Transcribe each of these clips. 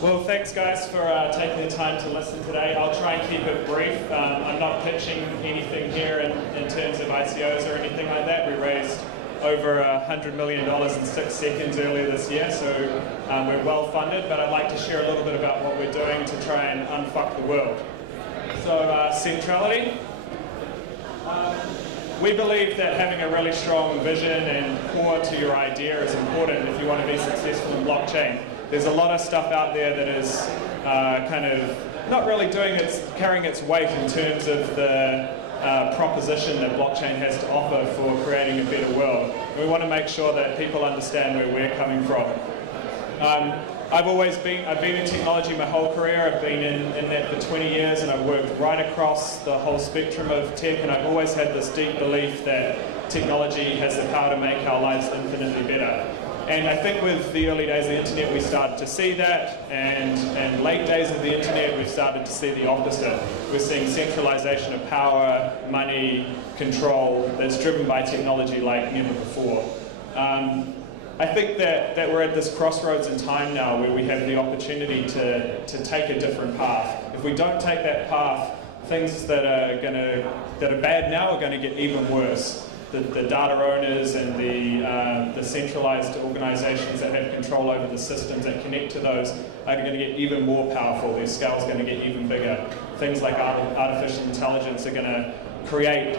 Well, thanks guys for taking the time to listen today. I'll try and keep it brief. I'm not pitching anything here in terms of ICOs or anything like that. We raised over $100 million in 6 seconds earlier this year, so we're well funded, but I'd like to share a little bit about what we're doing to try and unfuck the world. So, Centrality. We believe that having a really strong vision and core to your idea is important if you want to be successful in blockchain. There's a lot of stuff out there that is kind of not really carrying its weight in terms of the proposition that blockchain has to offer for creating a better world. We want to make sure that people understand where we're coming from. I've been in technology my whole career. I've been in that for 20 years, and I've worked right across the whole spectrum of tech, and I've always had this deep belief that technology has the power to make our lives infinitely better. And I think with the early days of the internet, we started to see that, and late days of the internet, we've started to see the opposite. We're seeing centralization of power, money, control that's driven by technology like never before. I think that we're at this crossroads in time now where we have the opportunity to take a different path. If we don't take that path, things that are bad now are going to get even worse. The data owners and the centralized organizations that have control over the systems that connect to those are going to get even more powerful. Their scale's going to get even bigger. Things like artificial intelligence are going to create,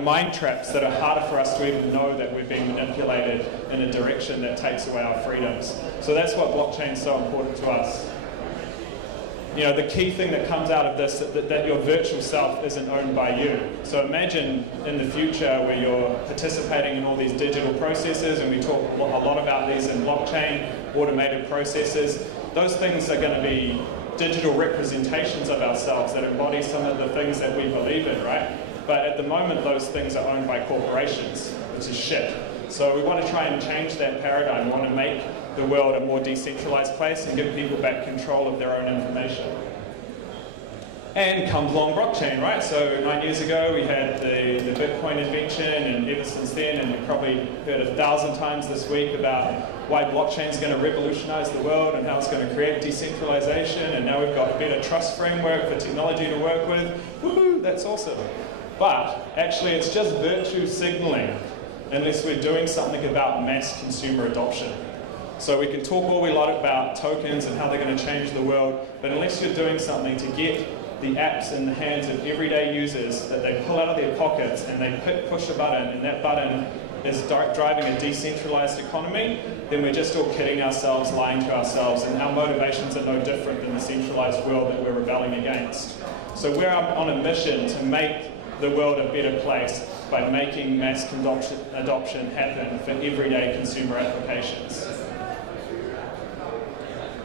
mind traps that are harder for us to even know that we're being manipulated in a direction that takes away our freedoms. So that's what blockchain is so important to us. The key thing that comes out of this, that your virtual self isn't owned by you. So imagine in the future where you're participating in all these digital processes, and we talk a lot about these in blockchain, automated processes. Those things are going to be digital representations of ourselves that embody some of the things that we believe in, right? But at the moment, those things are owned by corporations, which is shit. So we want to try and change that paradigm. We want to make the world a more decentralized place and give people back control of their own information. And comes along blockchain, right? So 9 years ago, we had the Bitcoin invention, and ever since then, and you've probably heard 1,000 times this week about why blockchain is going to revolutionize the world and how it's going to create decentralization, and now we've got a better trust framework for technology to work with. Woohoo, that's awesome. But actually, it's just virtue signaling unless we're doing something about mass consumer adoption. So we can talk all we like about tokens and how they're going to change the world, but unless you're doing something to get the apps in the hands of everyday users that they pull out of their pockets and they push a button, and that button is driving a decentralized economy, then we're just all kidding ourselves, lying to ourselves, and our motivations are no different than the centralized world that we're rebelling against. So we're on a mission to make the world a better place by making mass adoption happen for everyday consumer applications.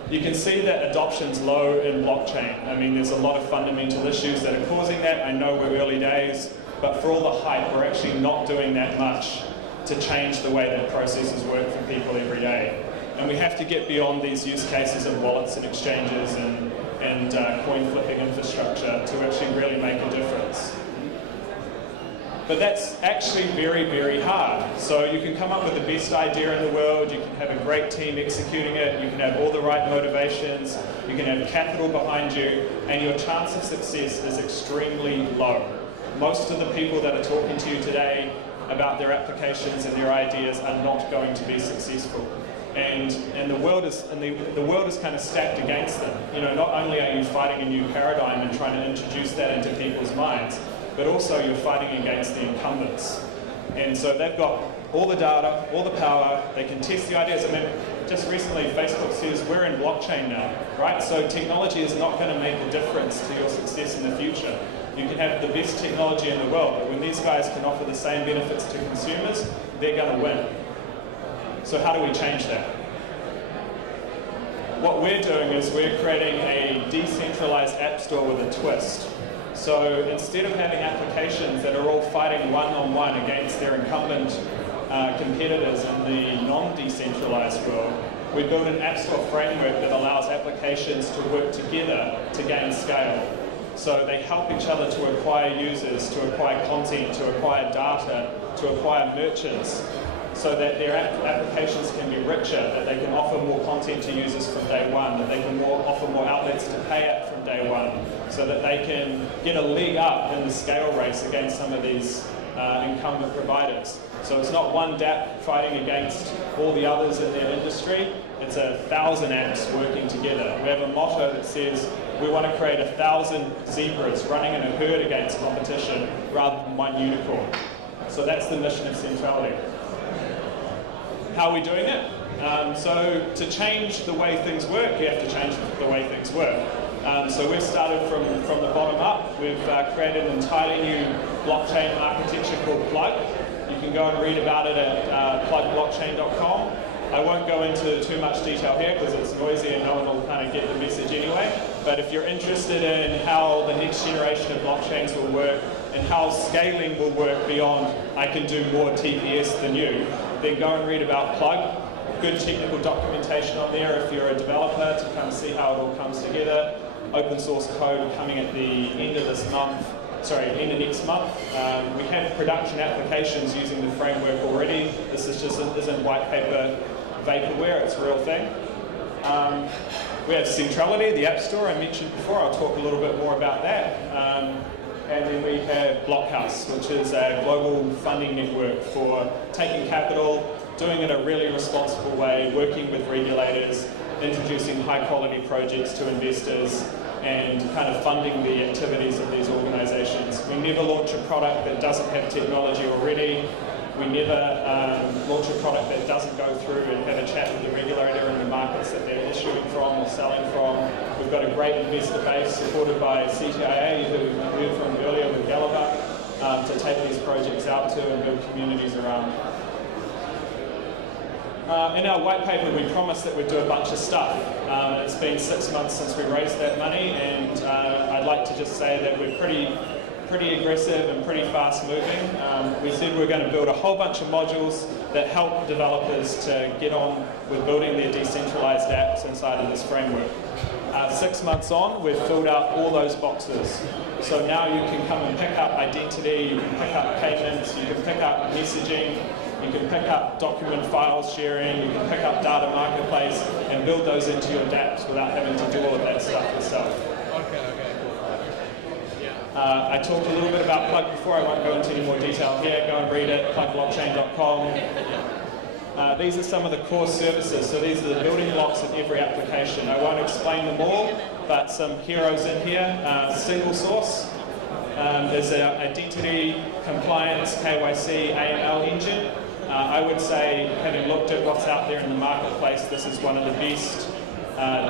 You can see that adoption's low in blockchain. I mean, there's a lot of fundamental issues that are causing that. I know we're early days, but for all the hype, we're actually not doing that much to change the way that processes work for people every day. And we have to get beyond these use cases of wallets and exchanges and coin flipping infrastructure to actually really make a difference. But that's actually very, very hard. So you can come up with the best idea in the world, you can have a great team executing it, you can have all the right motivations, you can have capital behind you, and your chance of success is extremely low. Most of the people that are talking to you today about their applications and their ideas are not going to be successful. And the world is kind of stacked against them. Not only are you fighting a new paradigm and trying to introduce that into people's minds, but also you're fighting against the incumbents. And so they've got all the data, all the power, they can test the ideas. I mean, just recently Facebook says we're in blockchain now, right? So technology is not going to make a difference to your success in the future. You can have the best technology in the world, but when these guys can offer the same benefits to consumers, they're going to win. So how do we change that? What we're doing is we're creating a decentralized app store with a twist. So instead of having applications that are all fighting one-on-one against their incumbent competitors in the non-decentralized world, we build an app store framework that allows applications to work together to gain scale. So they help each other to acquire users, to acquire content, to acquire data, to acquire merchants. so that their applications can be richer, that they can offer more content to users from day one, that they can offer more outlets to pay at from day one, so that they can get a leg up in the scale race against some of these incumbent providers. So it's not one dApp fighting against all the others in their industry, it's 1,000 apps working together. We have a motto that says we want to create 1,000 zebras running in a herd against competition rather than one unicorn. So that's the mission of Centrality. How are we doing it? So to change the way things work, you have to change the way things work. So we've started from the bottom up. We've created an entirely new blockchain architecture called Plug. You can go and read about it at plugblockchain.com. I won't go into too much detail here because it's noisy and no one will kind of get the message anyway. But if you're interested in how the next generation of blockchains will work and how scaling will work beyond I can do more TPS than you, then go and read about Plug. Good technical documentation on there if you're a developer to kind of see how it all comes together. Open source code coming at the end of this month, end of next month. We have production applications using the framework already. This isn't white paper vaporware, it's a real thing. We have Centrality, the App Store I mentioned before. I'll talk a little bit more about that. And then we have Blockhouse, which is a global funding network for taking capital, doing it a really responsible way, working with regulators, introducing high quality projects to investors, and kind of funding the activities of these organizations. We never launch a product that doesn't have technology already. We never launch a product that doesn't go through and have a chat with the regulator in the markets that they're issuing from or selling from. We've got a great investor base supported by CTIA, who we heard from earlier with Gallagher, to take these projects out to and build communities around. In our white paper, we promised that we'd do a bunch of stuff. It's been 6 months since we raised that money, and I'd like to just say that we're pretty aggressive and pretty fast moving. We said we're going to build a whole bunch of modules that help developers to get on with building their decentralized apps inside of this framework. 6 months on, we've filled out all those boxes. So now you can come and pick up identity, you can pick up payments, you can pick up messaging, you can pick up document file sharing, you can pick up data marketplace and build those into your dApps without having to do all of that stuff yourself. I talked a little bit about Plug before, I won't go into any more detail here. Go and read it, plugblockchain.com. These are some of the core services, so these are the building blocks of every application. I won't explain them all, but some heroes in here. Single source. There's an identity, compliance, KYC, AML engine. I would say, having looked at what's out there in the marketplace, this is one of the best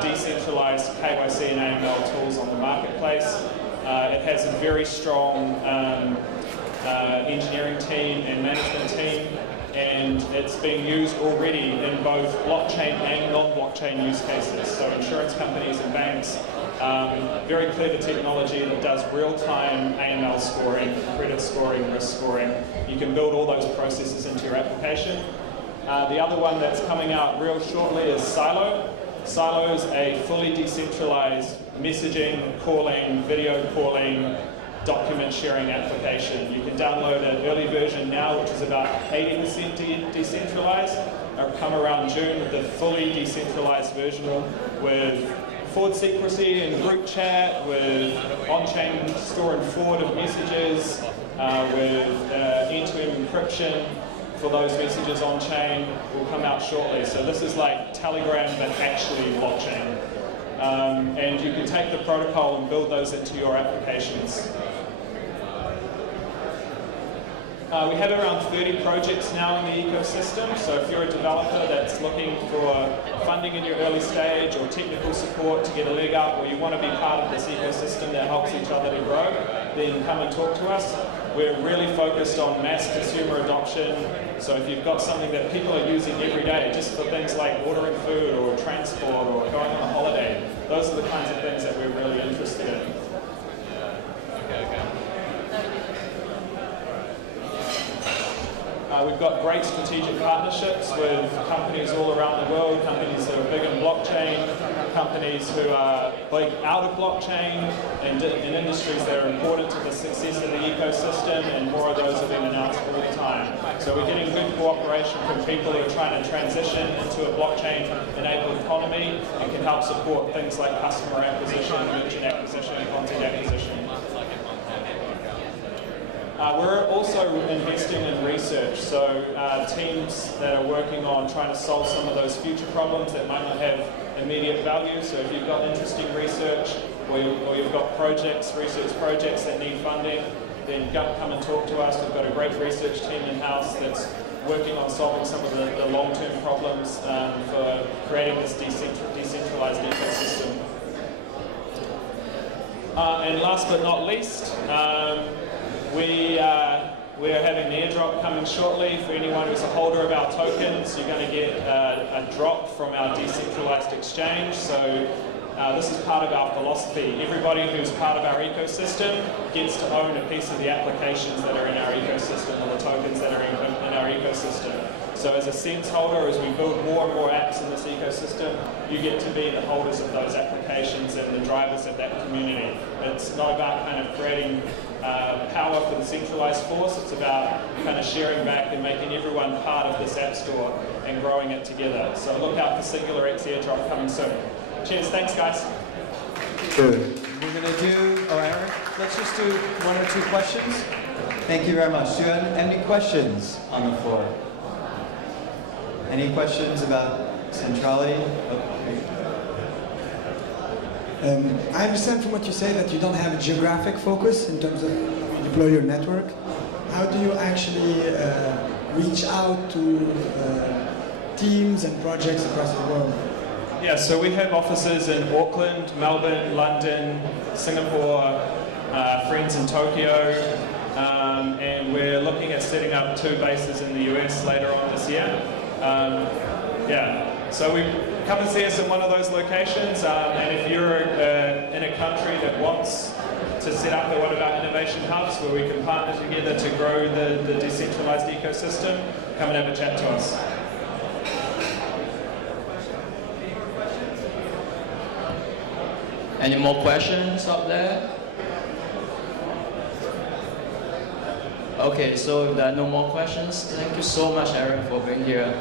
decentralized KYC and AML tools on the marketplace. It has a very strong engineering team and management team, and it's being used already in both blockchain and non-blockchain use cases. So insurance companies and banks, very clever technology that does real-time AML scoring, credit scoring, risk scoring. You can build all those processes into your application. The other one that's coming out real shortly is Silo. Silo is a fully decentralized messaging, calling, video calling, document sharing application. You can download an early version now, which is about 80% decentralized. It'll come around June with the fully decentralized version with forward secrecy and group chat, with on-chain store and forward of messages, with end-to-end encryption for those messages on-chain will come out shortly. So this is like Telegram, but actually blockchain. And you can take the protocol and build those into your applications. We have around 30 projects now in the ecosystem, so if you're a developer that's looking for funding in your early stage or technical support to get a leg up, or you want to be part of this ecosystem that helps each other to grow, then come and talk to us. We're really focused on mass consumer adoption, so if you've got something that people are using every day, just for things like ordering food or transport or going on a holiday, those are the kinds of things that we're really interested in. We've got great strategic partnerships with companies all around the world, companies that are big in blockchain, companies who are like out of blockchain and in industries that are important to the success of the ecosystem, and more of those have been announced all the time. So we're getting good cooperation from people who are trying to transition into a blockchain-enabled economy and can help support things like customer acquisition, merchant acquisition, content acquisition. We're also investing in research, so teams that are working on trying to solve some of those future problems that might not have immediate value. So if you've got interesting research or you've got research projects that need funding, then come and talk to us. We've got a great research team in-house that's working on solving some of the long-term problems for creating this decentralized ecosystem. And last but not least, we're having an airdrop coming shortly. For anyone who's a holder of our tokens, you're going to get a drop from our decentralized exchange. So this is part of our philosophy. Everybody who's part of our ecosystem gets to own a piece of the applications that are in our ecosystem, or the tokens that are in our ecosystem. So as a Sense holder, as we build more and more apps in this ecosystem, you get to be the holders of those applications and the drivers of that community. It's not about kind of creating power for the centralized force. It's about kind of sharing back and making everyone part of this app store and growing it together. So look out for Singular X airdrop coming soon. Cheers, thanks guys. Good. We're going to do, Aaron, let's just do 1 or 2 questions. Thank you very much. Do you have any questions on the floor? Any questions about Centrality? I understand from what you say that you don't have a geographic focus in terms of how you deploy your network. How do you actually reach out to teams and projects across the world? Yeah, so we have offices in Auckland, Melbourne, London, Singapore, friends in Tokyo, and we're looking at setting up 2 bases in the US later on this year. So we come and see us in one of those locations, and if you're in a country that wants to set up one of our innovation hubs where we can partner together to grow the decentralized ecosystem, come and have a chat to us. Any more questions up there? Okay, so if there are no more questions, thank you so much, Aaron, for being here.